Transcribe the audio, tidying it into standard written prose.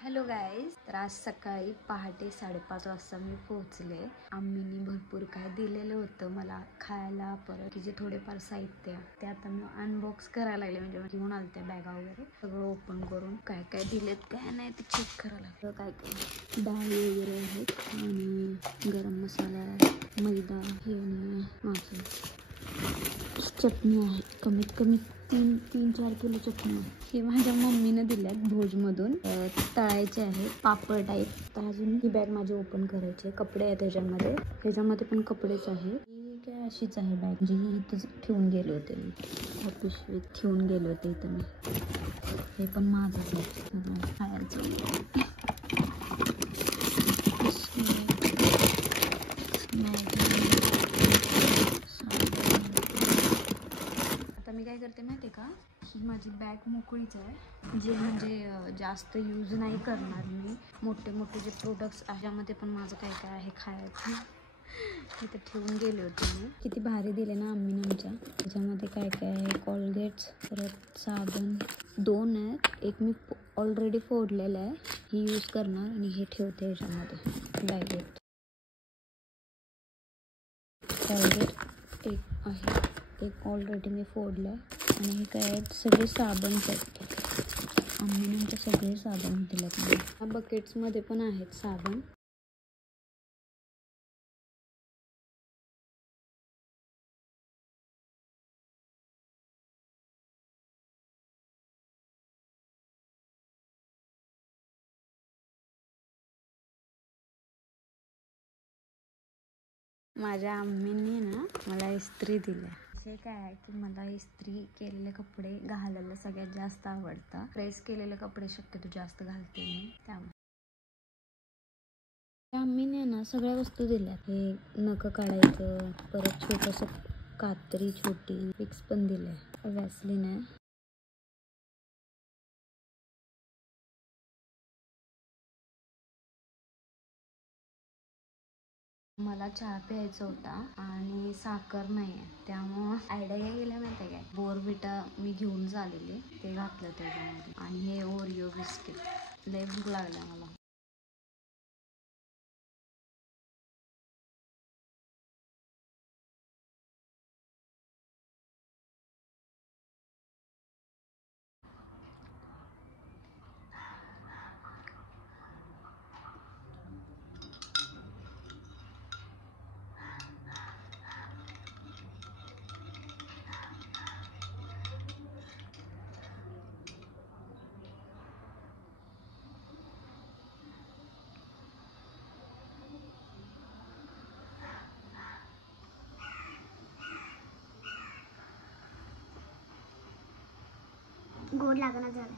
Hello guys, तर आज सकाळी पहाटे 5:30 वाजता मी पोहोचले. आम्हीनी भरपूर काय दिलेलं होतं मला खायला, परत जे थोडेफार साहित्य ते आता मी अनबॉक्स करायला लागले. म्हणजे घेऊन आले त्या बॅगा वगैरे सगळं ओपन करून काय काय दिले काय नाही ते चेक करायला लागलं. काय काय डाळ वगैरे आहेत आणि गरम मसाला, मैदा, हे माझं चटणी आहे. कमीत कमी 3-4 किलो चटणी आहे. हे माझ्या मम्मीने दिल्यात भोजमधून. तळायचे आहे पापड टाईप. तर अजून ही बॅग माझी ओपन करायची. कपडे आहेत ह्याच्यामध्ये पण कपडेच आहे. ही काय अशीच आहे बॅग. म्हणजे ही इथंच ठेवून गेले होते मी. पिशवीत ठेवून गेले होते इथं मी. हे पण माझंच आहे खायचं. आता मी काय करते माहिती आहे का, ही माझी बॅग मोकळीच आहे. जे म्हणजे जास्त यूज नाही करणार मी. मोठे मोठे जे प्रोडक्ट्स ह्याच्यामध्ये पण माझं काय काय आहे खायचं तिथे ठेवून गेले होते मी. किती भारी दिले ना आम्ही आमच्या. त्याच्यामध्ये काय काय आहे, कोलगेट्स, परत साबण 2 आहेत. एक मी ऑलरेडी फोडलेलं आहे, ही यूज करणार आणि हे ठेवते ह्याच्यामध्ये डायरेक्ट. कोलगेट एक आहे, एक ऑलरेडी मी फोडलं आहे. आणि हे काय आहेत, सगळे साबणच आहेत. आम्ही नंतर सगळे साबण दिलेत मला. ह्या बकेट्समध्ये पण आहेत साबण. माझ्या आम्मीने ना मला इस्त्री दिल्या. हे काय आहे की मला इस्त्री केलेले कपडे घालायला सगळ्यात जास्त आवडतं. प्रेस केलेले कपडे शक्यतो जास्त घालते मी. त्यामुळे आम्हीने ना सगळ्या वस्तू दिल्या. हे नख काढायचं, परत छोटंसं कात्री छोटी, फिक्स पण दिलंय. वॅसलीन आहे. मला चहा प्यायचा होता आणि साखर नाही आहे, त्यामुळं आयडिया गेल्या माहिती आहे काय, बोर्नव्हिटा मी घेऊन झालेले ते घातलं त्याच्यामध्ये. आणि हे ओरिओ बिस्किट. लय भूक लागल्या मला. गोड लागणार झालं.